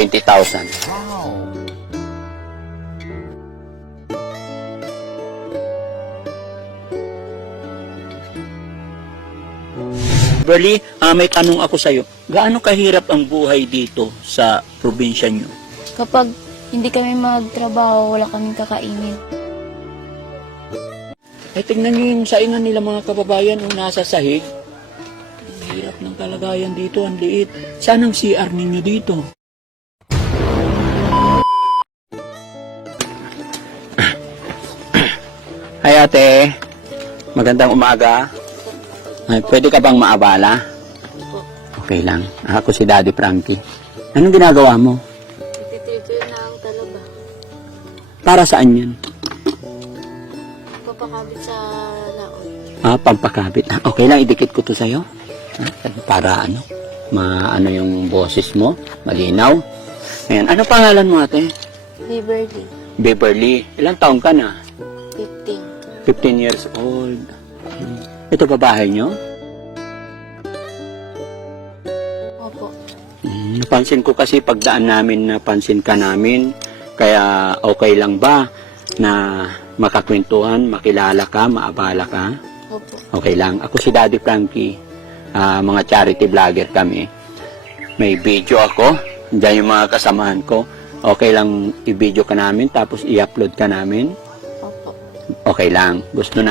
20,000. Berly, may tanong ako sa'yo. Gaano kahirap ang buhay dito sa probinsya nyo? Kapag hindi kami magtrabaho, wala kaming kakainin. Eh, tignan nyo yung saingan nila mga kababayan yung nasa sahig. Ang hirap ng kalagayan dito, ang liit. Saan ang CR ninyo dito? Hi ate, magandang umaga. Ay, pwede ka bang maabala? Okay lang. Ako si Daddy Frankie. Anong ginagawa mo? Ititirito yun ng talaba. Para saan yan? Papakabit sa laot. Pampakabit. Okay lang, idikit ko to sa'yo. Para maano yung boses mo, malinaw. Ayan, ano pangalan mo ate? Liberty. Beverly. Ilang taon ka na? 15. 15 years old. Ito ba bahay nyo? Opo. Napansin ko kasi pagdaan namin, napansin ka namin. Kaya okay lang ba na makakwentuhan, makilala ka, maabala ka? Opo. Okay lang. Ako si Daddy Frankie. Mga charity vlogger kami. May video ako. Diyan yung mga kasamahan ko. Okay lang i-video ka namin tapos i-upload ka namin. Opo. Okay lang. Gusto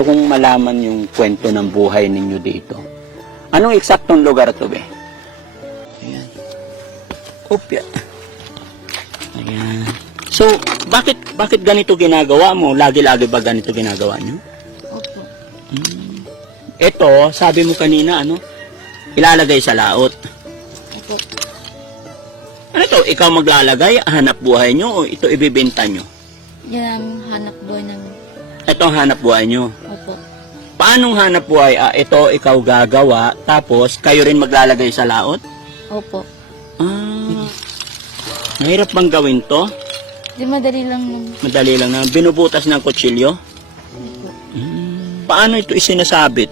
kong malaman yung kwento ng buhay ninyo dito. Anong eksaktong lugar to, be? Ayan. Opya. Ayan. So, bakit ganito ginagawa mo? Lagi-lagi ba ganito ginagawa nyo? Opo. Ito, sabi mo kanina, ilalagay sa laot. Opo. Ano to? Ikaw maglalagay, hanap buhay nyo, o ito ibibenta nyo? Yan ang hanap buhay namin. Ito ang hanap buhay nyo. Opo. Paanong hanap buhay? Ito, ikaw gagawa, tapos kayo rin maglalagay sa laot? Opo. Mahirap bang gawin to? Di madali lang naman. Madali lang na. Binubutas ng kutsilyo? Opo. Paano ito isinasabit?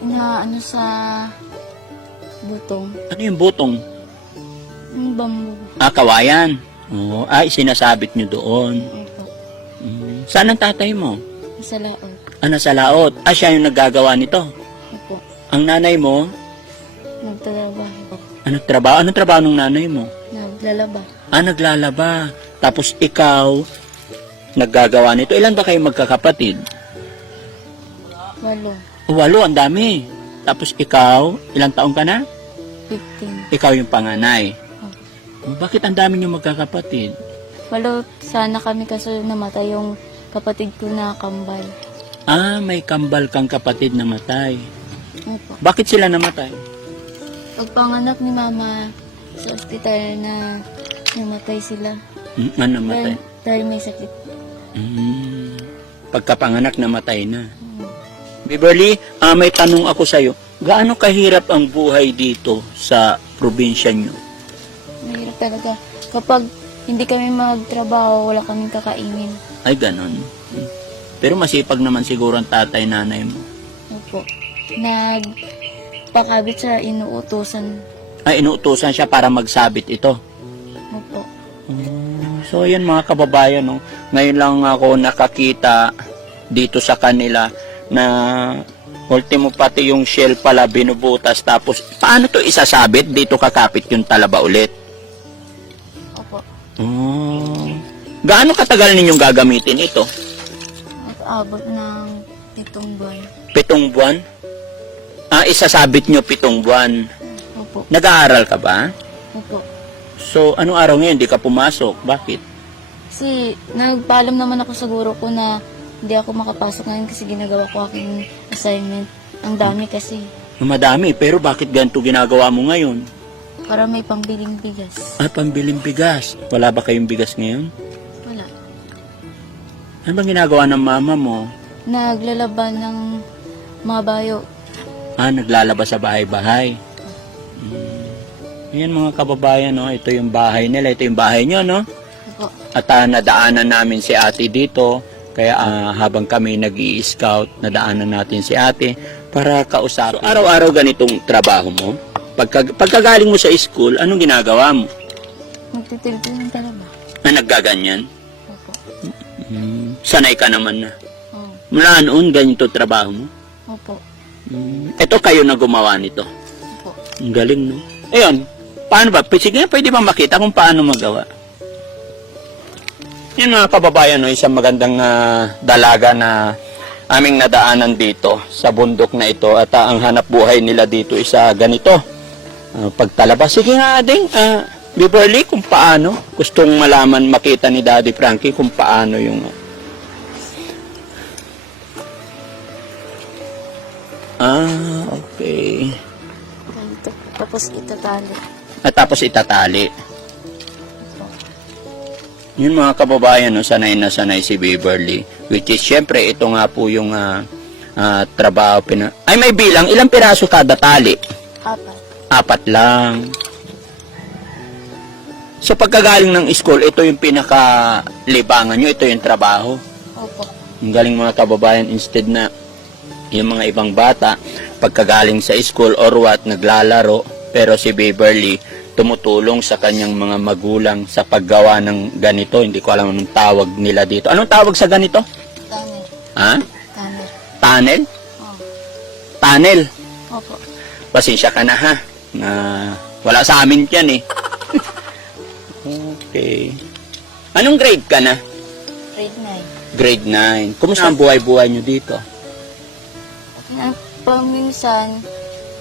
Inaano sa butong. Ano yung butong? Yung bamboo. Kawayan. Oo. Isinasabit nyo doon. Opo. Saan ang tatay mo? Sa laot. Nasa laot. Siya yung naggagawa nito. Opo. Ang nanay mo, Nagtrabaho. anong trabaho? Anong trabaho ng nanay mo? Naglalaba. Naglalaba. Tapos ikaw, naggagawa nito. Ilan ba kayo magkakapatid? 8. 8, ang dami. Tapos ikaw, ilang taong ka na? 15. Ikaw yung panganay. Bakit ang dami niyo magkakapatid? Sana kami kaso namatay yung kapatid ko na kambal. May kambal kang kapatid na matay. Opo. Bakit sila namatay? Pagpanganak ni mama sa ospital na namatay sila. Namatay? Dahil may sakit. Pagkapanganak, namatay na. Beverly, may tanong ako sa'yo. Gaano kahirap ang buhay dito sa probinsya nyo? Mahirap talaga. Kapag hindi kami magtrabaho, wala kaming kakainin. Ay, ganon. Pero masipag naman siguro ang tatay, nanay mo. Opo. Nagpakabit sa inuutosan. Inuutosan siya para magsabit ito. Opo. So, yan mga kababayan, ngayon lang ako nakakita dito sa kanila na ultimo pati yung shell pala binubutas. Tapos, paano to isasabit? Dito kakapit yung talaba ulit. Opo. Gaano katagal ninyong gagamitin ito? Abot ng 7 buwan. 7 buwan? Isasabit nyo 7 buwan. Opo. Nag-aaral ka ba? Opo. So, anong araw ngayon? Di ka pumasok. Bakit? Kasi nagpaalam naman ako sa guro ko na hindi ako makapasok ngayon kasi ginagawa ko aking assignment. Ang dami kasi. Madami, pero bakit ganito ginagawa mo ngayon? Para may pambiling bigas. Pambiling bigas. Wala ba kayong bigas ngayon? Wala. Ano bang ginagawa ng mama mo? Naglalaban ng mga bayo. Naglalaba sa bahay-bahay. Yan mga kababayan, ito yung bahay nila. Ito yung bahay nyo, no? Opo. At nadaanan namin si ate dito. Kaya habang kami nag-i-scout, nadaanan natin si ate para kausapin. So, araw-araw ganitong trabaho mo? Pagkagaling mo sa school, anong ginagawa mo? Magtitilpil ng talaga. Naggaganyan? Opo. Sanay ka naman na. Oo. Mula noon, ganito trabaho mo? Opo. Ito kayo na gumawa nito. Opo. Ang galing, no? Ayun, paano ba? Sige, pwede ba makita kung paano magawa? Yan mga kababayan, no, isang magandang dalaga na aming nadaanan dito sa bundok na ito at ang hanap buhay nila dito isa ganito. Pagtalaba. Sige nga, Ading, Beverly, kung paano. Gustong malaman, makita ni Daddy Frankie kung paano yung... okay. Ganito. Tapos itatali. At tapos itatali. Yun mga kababayan, no, sanay na sanay si Beverly. Which is, syempre, ito nga po yung trabaho. Ay, may bilang. Ilang piraso kada tali? 4. 4 lang. So, pagkagaling ng school, ito yung pinakalibangan nyo. Ito yung trabaho. Opo. Ang galing mga kababayan, instead na yung mga ibang bata, pagkagaling sa school or what, naglalaro. Pero si Beverly, tumutulong sa kanyang mga magulang sa paggawa ng ganito. Hindi ko alam anong tawag nila dito. Anong tawag sa ganito? Tunnel. Ha? Tunnel. Tunnel? Oo. Tunnel. Opo. Pasensya ka na, ha? Na wala sa amin yan, eh. Okay. Anong grade ka na? Grade Grade 9. Kumusta ang buhay-buhay nyo dito? 9. Paminsan,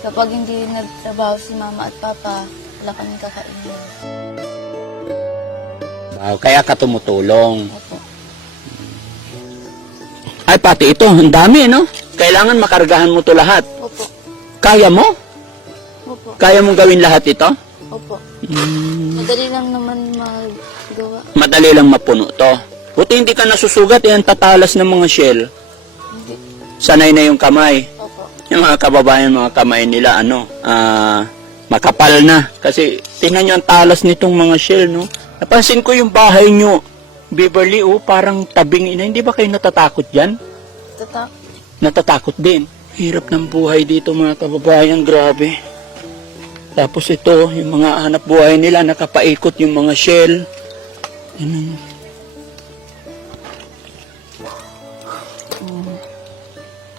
kapag hindi nagtrabaho si mama at papa, wala kami kakainin. Wow, kaya ka tumutulong. Opo. Ay, pati ito, ang dami, no? Kailangan makargahan mo to lahat. Opo. Kaya mo? Opo. Kaya mong gawin lahat ito? Opo. Madali lang naman magawa. Madali lang mapuno to. Buti hindi ka nasusugat, yan tatalas ng mga shell. Hindi. Sanay na yung kamay. Opo. Yung mga kababayan, mga kamay nila, makapal na. Kasi, tingnan nyo ang talas nitong mga shell, no? Napansin ko yung bahay nyo, Beverly, parang tabing ina. Hindi ba kayo natatakot dyan? Tatak. Natatakot din. Hirap ng buhay dito, mga kababayan, grabe. Tapos ito, yung mga hanap buhay nila, nakapaikot yung mga shell.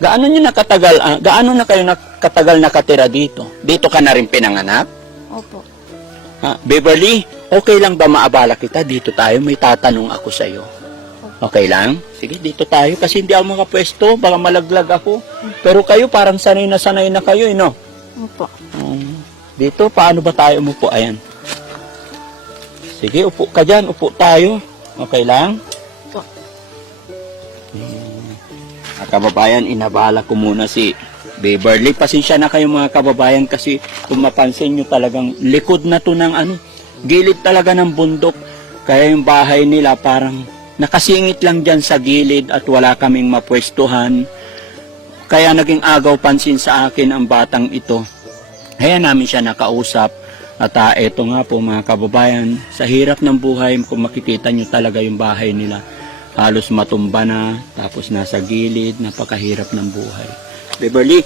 Gaano nyo nakatagal, gaano na kayo nakatagal nakatira dito? Dito ka na rin pinanganak? Opo. Beverly, okay lang ba maabala kita? Dito tayo, may tatanong ako sa'yo. Okay lang? Sige, dito tayo kasi hindi ako makapwesto, baka malaglag ako. Pero kayo parang sanay na kayo, no? Opo. Dito, paano ba tayo umupo? Ayan. Sige, upo ka dyan, upo tayo. Okay lang? Opo. Mga kababayan, inabala ko muna si Beverly. Pasensya na kayo mga kababayan kasi kung mapansin nyo talagang likod na to ng gilid talaga ng bundok. Kaya yung bahay nila parang nakasingit lang dyan sa gilid at wala kaming mapwestuhan. Kaya naging agaw pansin sa akin ang batang ito. Kaya namin siya nakausap. At eto nga po mga kababayan, sa hirap ng buhay, kung makikita nyo talaga yung bahay nila, halos matumba na, tapos nasa gilid, napakahirap ng buhay. Beverly,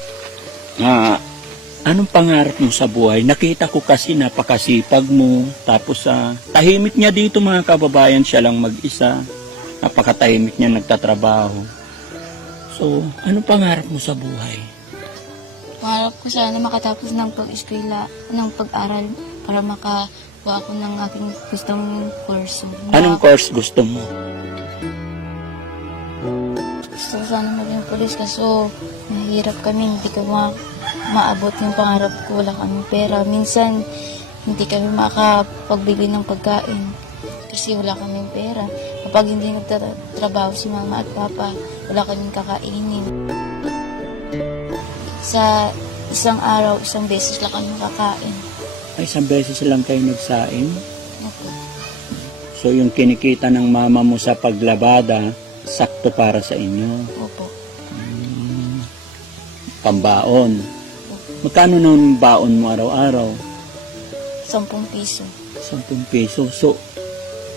anong pangarap mo sa buhay? Nakita ko kasi napakasipag mo, tapos tahimik niya dito mga kababayan, siya lang mag-isa, napakatahimik niya nagtatrabaho. So, anong pangarap mo sa buhay? Pangarap ko sana makatapos ng pag-eskwela, ng pag-aral, para makakuha ako ng aking gustong kurso. Anong course gusto mo? Gusto ko sana maging polis kaso mahirap kami, hindi ko maabot yung pangarap ko, wala kaming pera. Minsan, hindi kami makapagbili ng pagkain kasi wala kaming pera. Kapag hindi nagtatrabaho si mama at papa, wala kaming kakainin. Sa isang araw, isang beses lang kami makakain. Ay, isang beses lang kayo nagsaing? Opo. So, yung kinikita ng mama mo sa paglabada, sakto para sa inyo. Opo. Pambaon. Magkano nung baon mo araw-araw? 10 piso. 10 peso. So,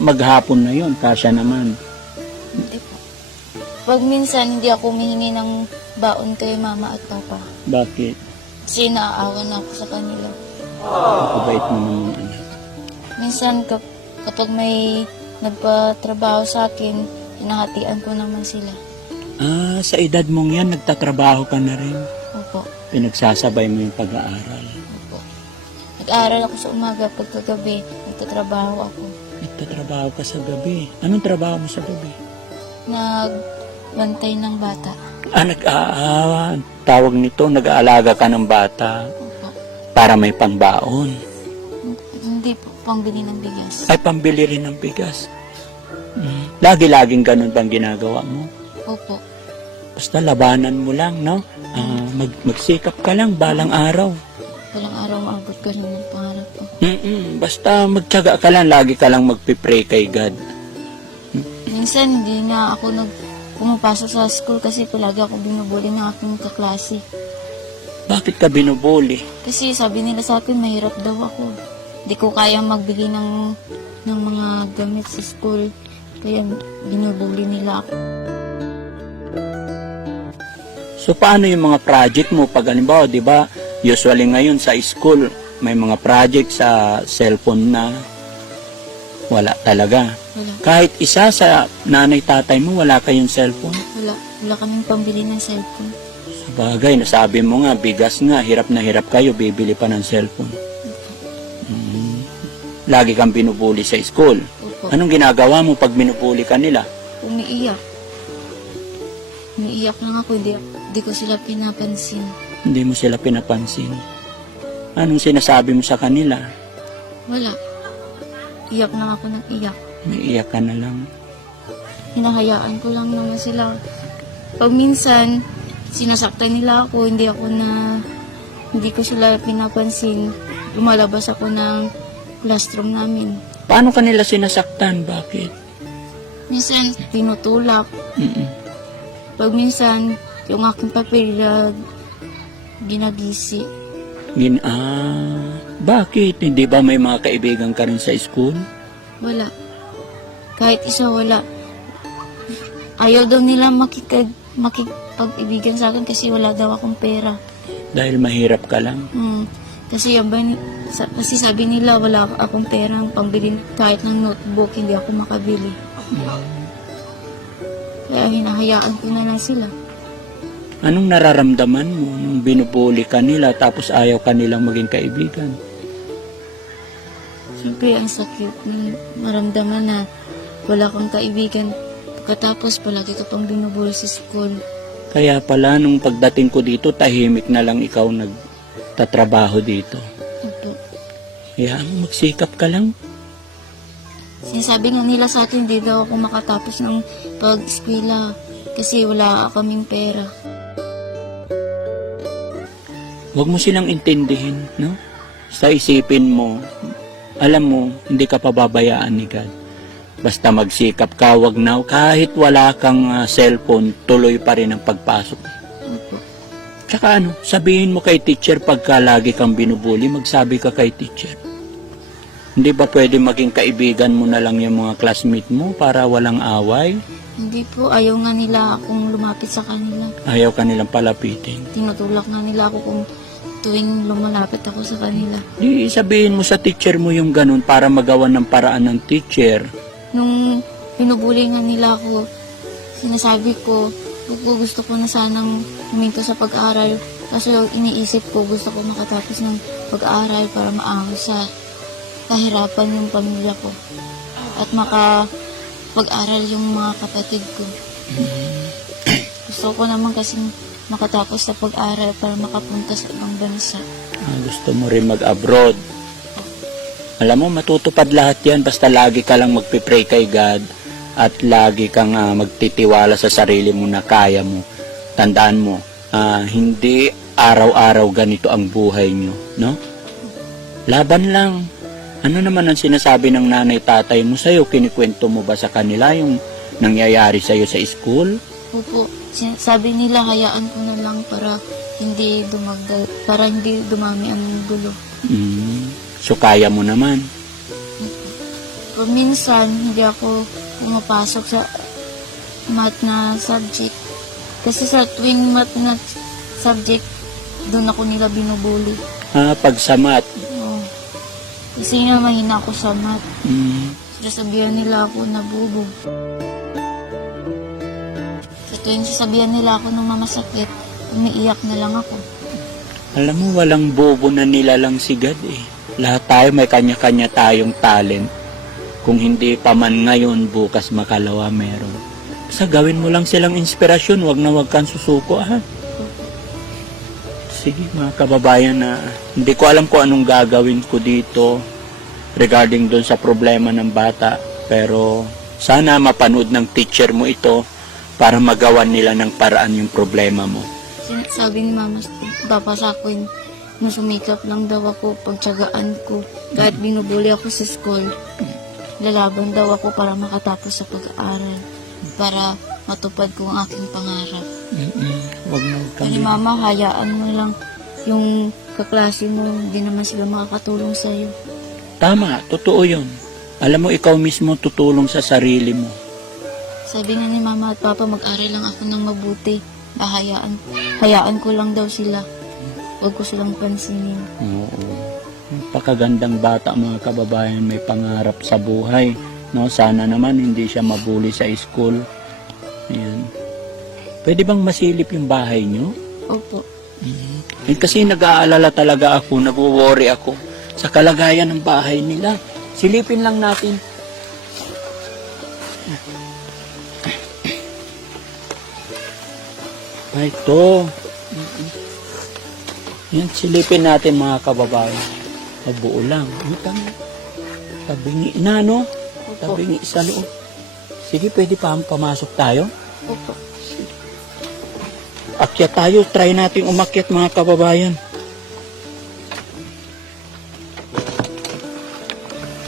maghapon na yon, kasya naman. Hindi po. Pag minsan, hindi ako humihingi ng baon kay mama at papa. Bakit? Kasi naaawa na ako sa kanila. Napakabait mo naman, anak. Minsan kapag may nagpatrabaho sa akin, hinahatian ko naman sila. Sa edad mong yan, nagtatrabaho ka na rin. Opo. Pinagsasabay mo yung pag-aaral. Opo. Nag-aaral ako sa umaga, pagkagabi, nagtatrabaho ako. Nagtatrabaho ka sa gabi. Anong trabaho mo sa gabi? Nagbantay ng bata. Tawag nito, nag-aalaga ka ng bata Opo. para may pangbaon. Hindi po pangbili ng bigas. Ay, pambili rin ng bigas. Lagi-laging ganun bang ginagawa mo? Opo. Basta labanan mo lang, no? Magsikap ka lang, balang araw. Walang araw maabot ko rin ng pangarap ko. Basta magtiyaga ka lang, lagi ka lang magpipray kay God. Minsan hindi na ako pumapasok sa school kasi palagi ako binubuli ng aking kaklase. Bakit ka binubuli? Kasi sabi nila sa akin, mahirap daw ako. Hindi ko kaya magbili ng mga gamit sa school. Kaya binubuli nila ako. So, paano yung mga project mo? Pag halimbawa, di ba, usually ngayon sa school, may mga project sa cellphone na wala talaga. Wala. Kahit isa sa nanay-tatay mo, wala kayong cellphone. Wala kaming pambili ng cellphone. Sabagay, nasabi mo nga, bigas nga, hirap na hirap kayo, bibili pa ng cellphone. Lagi kang binubuli sa school. Opo. Anong ginagawa mo pag binubuli ka nila? Umiiyak. Umiiyak lang ako, hindi ko sila pinapansin. Hindi mo sila pinapansin. Anong sinasabi mo sa kanila? Wala. Iyak lang ako ng iyak. May iyak ka na lang. Hinahayaan ko lang naman sila. Pag minsan, sinasaktan nila ako, hindi ko sila pinapansin. Lumalabas ako ng classroom namin. Paano kanila sinasaktan? Bakit? Minsan, tinutulak. Pag minsan, yung aking papel, ginagisi. Bakit? Hindi ba may mga kaibigan ka rin sa school? Wala. Kahit isa, wala. Ayaw daw nila makipag-ibigan sa akin kasi wala daw akong pera. Dahil mahirap ka lang. Kasi sabi nila wala akong perang pambili kahit ng notebook, hindi ako makabili. Kaya hinahayaan ko na lang sila. Anong nararamdaman mo nung binubuli ka nila tapos ayaw ka nilang maging kaibigan? Siyempre, ang sakit ng maramdaman na wala kang kaibigan. Pagkatapos, palagi ka pang binubuli sa school. Kaya pala, nung pagdating ko dito, tahimik na lang ikaw nagtatrabaho dito. Opo. Kaya magsikap ka lang. Sinasabi nga nila sa akin, hindi daw ako makatapos ng pag-eskwela kasi wala kaming pera. Huwag mo silang intindihin, no? Sa isipin mo, alam mo, hindi ka pababayaan ni God. Basta magsikap ka, wag na, kahit wala kang cellphone, tuloy pa rin ang pagpasok. Opo. Tsaka sabihin mo kay teacher pagka lagi kang binubuli, magsabi ka kay teacher. Hindi ba pwede maging kaibigan mo na lang yung mga classmate mo para walang away? Hindi po, ayaw nga nila akong lumapit sa kanila. Ayaw ka nilang palapitin. Tinutulak nga nila ako kung tuwing lumalapit ako sa kanila. Di sabihin mo sa teacher mo yung ganun para magawan ng paraan ng teacher. Nung pinubuli nga nila ako, sinasabi ko, gusto ko na sanang huminto sa pag-aaral. Kaso iniisip ko, gusto ko makatapos ng pag-aaral para maahos sa kahirapan yung pamilya ko. At makapag-aral yung mga kapatid ko. Gusto ko naman kasing makatapos sa pag-aaral para makapunta sa ibang bansa. Gusto mo rin mag-abroad. Alam mo, matutupad lahat yan basta lagi ka lang magpipray kay God at lagi kang magtitiwala sa sarili mo na kaya mo. Tandaan mo, hindi araw-araw ganito ang buhay nyo, no? Laban lang. Ano naman ang sinasabi ng nanay-tatay mo sa'yo? Kinikwento mo ba sa kanila yung nangyayari sa'yo sa school? Opo, sabi nila hayaan ko na lang para hindi dumami ang gulo. So kaya mo naman. Pero minsan, hindi ako pumapasok sa math na subject. Kasi sa tuwing math na subject, doon ako nila binubuli. Pag sa math, Kasi nga mahina ako sa math. Mm. Sasabihan nila ako na bubo. Sa tuwing sasabihan nila ako ng mamasakit, umiiyak na lang ako. Alam mo, walang bobo na nilalang si God eh. Lahat tayo may kanya-kanya tayong talent. Kung hindi pa man ngayon, bukas makalawa meron. Basta gawin mo lang silang inspirasyon, wag na wag kang susuko ha. Sige mga kababayan, na hindi ko alam kung anong gagawin ko dito regarding doon sa problema ng bata. Pero sana mapanood ng teacher mo ito para magawan nila ng paraan yung problema mo. Sabi ni Mama, Papa sa akin, na sumikap lang daw ako, pagtsagaan ko. Kahit binubuli ako sa school, lalaban daw ako para makatapos sa pag-aaral. Para matupad ko ang aking pangarap. Wag na wag kang Kasi Mama, hayaan mo lang yung kaklase mo, hindi naman sila makakatulong sa'yo. Tama, totoo yun. Alam mo, ikaw mismo tutulong sa sarili mo. Sabi na ni Mama at Papa, mag-aral lang ako ng mabuti. Hayaan ko lang daw sila. Huwag ko silang pansinin. Oo. Napakagandang bata mga kababayan, may pangarap sa buhay. No, sana naman hindi siya mabuli sa school. Ayan. Pwede bang masilip yung bahay nyo? Opo. Kasi nag-aalala talaga ako, nag-worry ako sa kalagayan ng bahay nila. Silipin lang natin. Ay, ito. Yan, silipin natin mga kababayan. Mabuo lang. Tabingi na, no? Opo. Tabingi sa loob. Sige, pwede pa pamasok tayo? Opo. Akyat tayo. Try natin umakyat mga kababayan.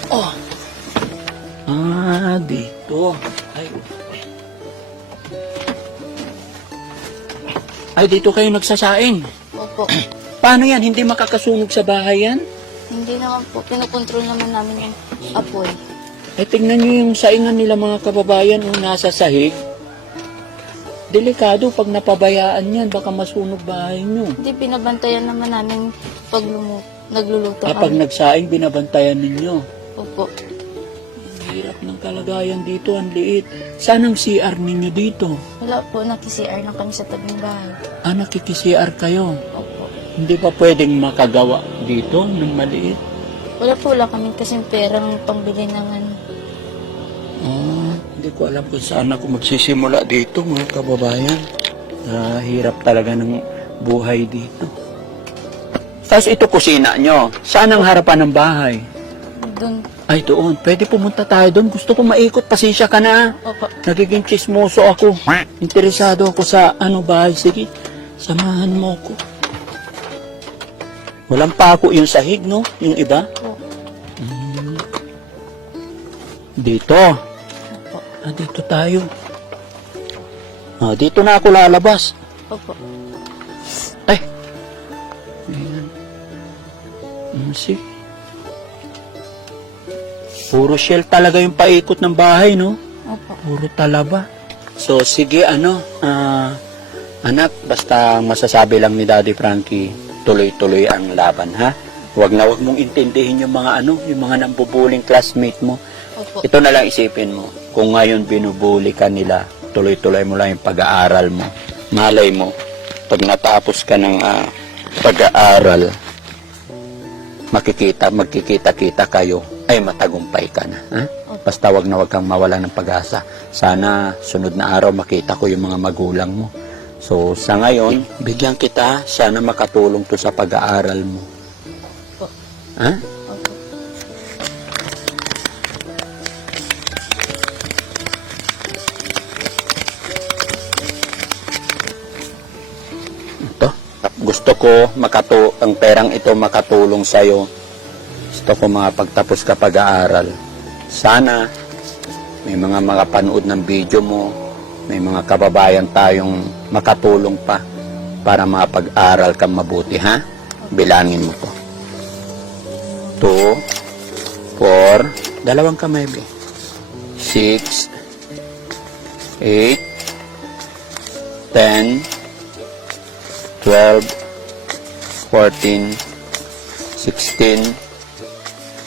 Oh. Dito. Ay, dito kayo nagsasaing. Opo. Paano yan? Hindi makakasunog sa bahay yan? Hindi naman po. Pinokontrol naman namin yung apoy. Eh, tingnan nyo yung saingan nila mga kababayan yung nasa sahig. Delikado pag napabayaan yan, baka masunog bahay nyo. Hindi, binabantayan naman namin pag nagluluto Pag nagsaing, binabantayan ninyo. Opo. Ang hirap ng kalagayan dito, ang liit. Saan ang CR ninyo dito? Wala po, nakisiR lang kami sa tabing bahay. Nakikisi-CR kayo. Opo. Hindi pa pwedeng makagawa dito ng maliit? Wala kami kasing perang pangbili ng ano. Hindi ko alam kung saan ako magsisimula dito, mga kababayan. Hirap talaga ng buhay dito. Tapos ito kusina nyo. Saan ang harapan ng bahay? Doon. Ay, doon. Pwede pumunta tayo doon. Gusto ko maikot. Pasensya ka na. Opo. Nagiging chismoso ako. Interesado ako sa bahay. Sige, samahan mo ko. Walang pako yung sahig, no? Yung iba? Opo. Dito. Opo. Dito tayo. Dito na ako lalabas. Opo. Ay. Ayan. Sige. Puro shell talaga yung paikot ng bahay, no? Opo. Puro talaba. So, sige, anak, basta masasabi lang ni Daddy Frankie, tuloy-tuloy ang laban, ha? Huwag na huwag mong intindihin yung mga yung mga nambubuling classmate mo. Opo. Ito na lang isipin mo. Kung ngayon binubuli ka nila, tuloy-tuloy mo lang yung pag-aaral mo. Malay mo, pag natapos ka ng pag-aaral, magkikita-kita kayo, ay matagumpay ka na. Ha? Basta wag na wag kang mawala ng pag-asa. Sana sunod na araw makita ko yung mga magulang mo. So, sa ngayon, bigyan kita, sana makatulong to sa pag-aaral mo. Opo. Ha? Opo. Ito. Gusto ko ang perang ito makatulong sa'yo. Gusto ko makapagtapos ka pag-aaral. Sana may mga makapanood ng video mo, may mga kababayan tayong makatulong pa para makapag-aral kang mabuti, ha? Bilangin mo to. 2, 4, dalawang kamay, 6, 8, 10, 12, 14, 16,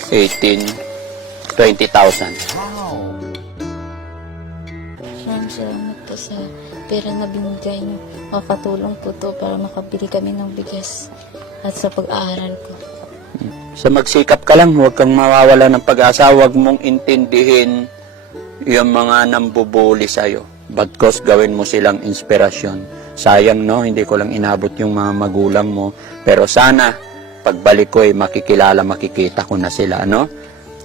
18, 20,000. Maraming salamat po sa pera na binigay niyo. Makakatulong po to para makabili kami ng bigas at sa pag-aaral ko. So magsikap ka lang, huwag kang mawawala ng pag-asa, huwag mong intindihin yung mga nambubuli sa'yo. Bagkos gawin mo silang inspirasyon. Sayang no, hindi ko lang inabot yung mga magulang mo. Pero sana, pagbalik ko makikita ko na sila, no?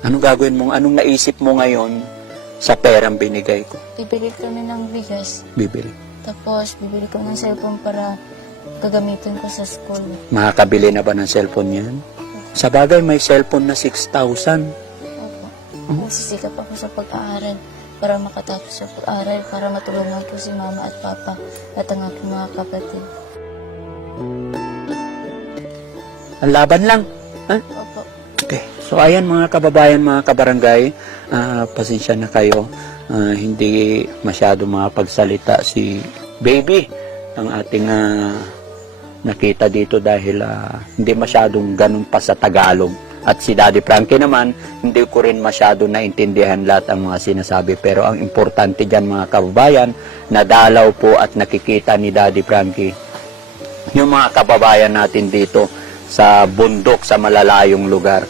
Ano gagawin mo? Anong naisip mo ngayon sa perang binigay ko? Bibili kami ng bigas. Bibili. Tapos, bibili ko ng cellphone para gagamitin ko sa school. Makakabili na ba ng cellphone yan? Sa bagay, may cellphone na 6,000. Opo. Magsisikap ako sa pag-aaral para makatapos sa pag-aaral para matulungan ko si mama at papa at ang aking mga kapatid. Ang laban lang. Ha? Opo. Okay. So, ayan mga kababayan, mga kabarangay, pasensya na kayo. Hindi masyado makapagsalita si Baby, ang ating nakita dito dahil hindi masyadong ganun pa sa Tagalog. At si Daddy Frankie naman, hindi ko rin masyado naintindihan lahat ang mga sinasabi. Pero ang importante dyan mga kababayan, nadalaw po at nakikita ni Daddy Frankie yung mga kababayan natin dito sa bundok, sa malalayong lugar.